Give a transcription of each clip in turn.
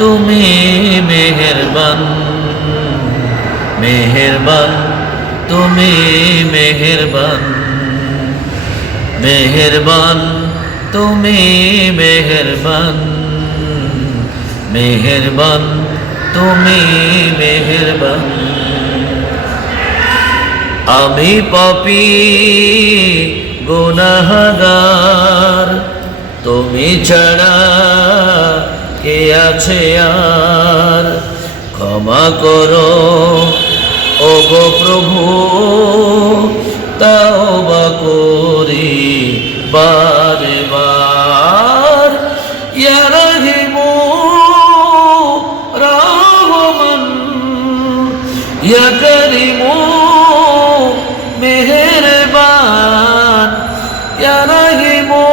তুমি মেহেরবান, মেহেরবান তুমি মেহেরবান, মেহেরবান তুমি মেহেরবান, মেহেরবান তুমি মেহেরবান। আমি পাপী গুনাহগার, তুমি ছাড়া কে আছে আর? ক্ষমা করো ওগো প্রভু, তাওবা করি বারে বার। ইয়া রহিমু রহমান, ইয়া করিমু মেহেরবান, ইয়া রহিমু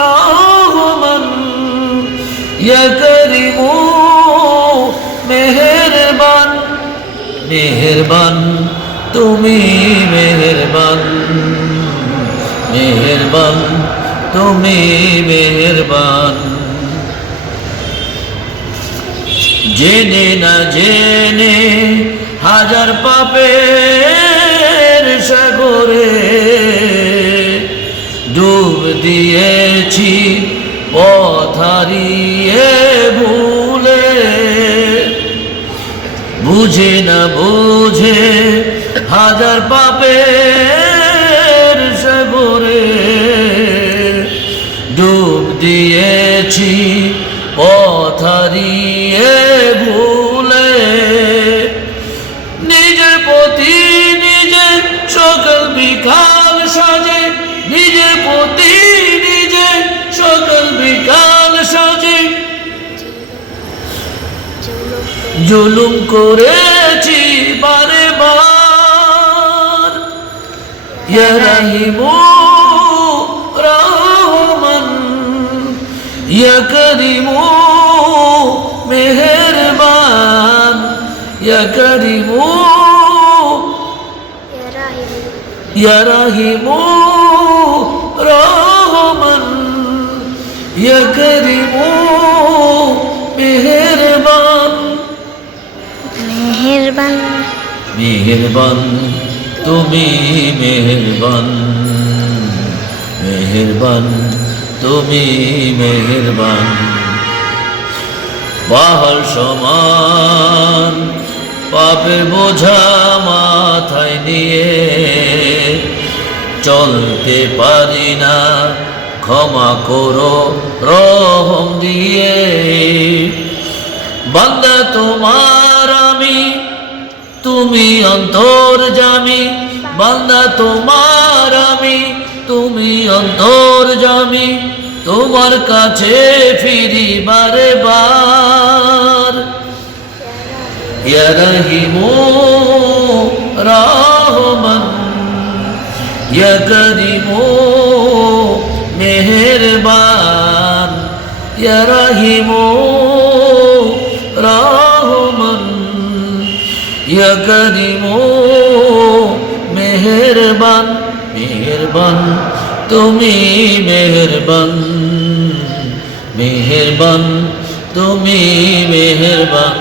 রহমান, ইয়া করিমু মেহেরবান। মেহেরবান তুমি মেহেরবান, মেহেরবান তুমি মেহেরবান। জেনে না জেনে হাজার পাপের সাগরে ডুব দিয়েছি পথ হারিয়ে ভুলে। বুঝে না বুঝে হাজার পাপের সাগরে ডুব দিয়েছি পথ হারিয়ে ভুলে। নিজের প্রতি নিজে সকল বিকাল সাজে, নিজের প্রতি নিজে সকল বিকাল সাজে জুলুম করেছি বারে বার। ইয়া রহিমু রহমান, ইয়া করিমু মেহেরবান, ইয়া করিমু ইয়া রহিমু রহমান, ইয়া করিমু মেহেরবান। মেহেরবান, মেহেরবান তুমি মেহেরবান, মেহেরবান তুমি মেহেরবান। পাহাড় সমান পাপের বোঝা মাথায় নিয়ে চলতে পারি না, ক্ষমা করো রহম দিয়ে। বান্দা তোমার আমি, তুমি অন্তর্যামী। বান্দা তোমার আমি, তুমি অন্তর্যামী। তোমার কাছে ফিরি বারে বার। ইয়া রহিমু রহমান, ইয়া করিমু মেহেরবান, ইয়া রহিমু রহমান, ইয়া করিমু মেহেরবান। মেহেরবান তুমি মেহেরবান, মেহেরবান তুমি মেহেরবান।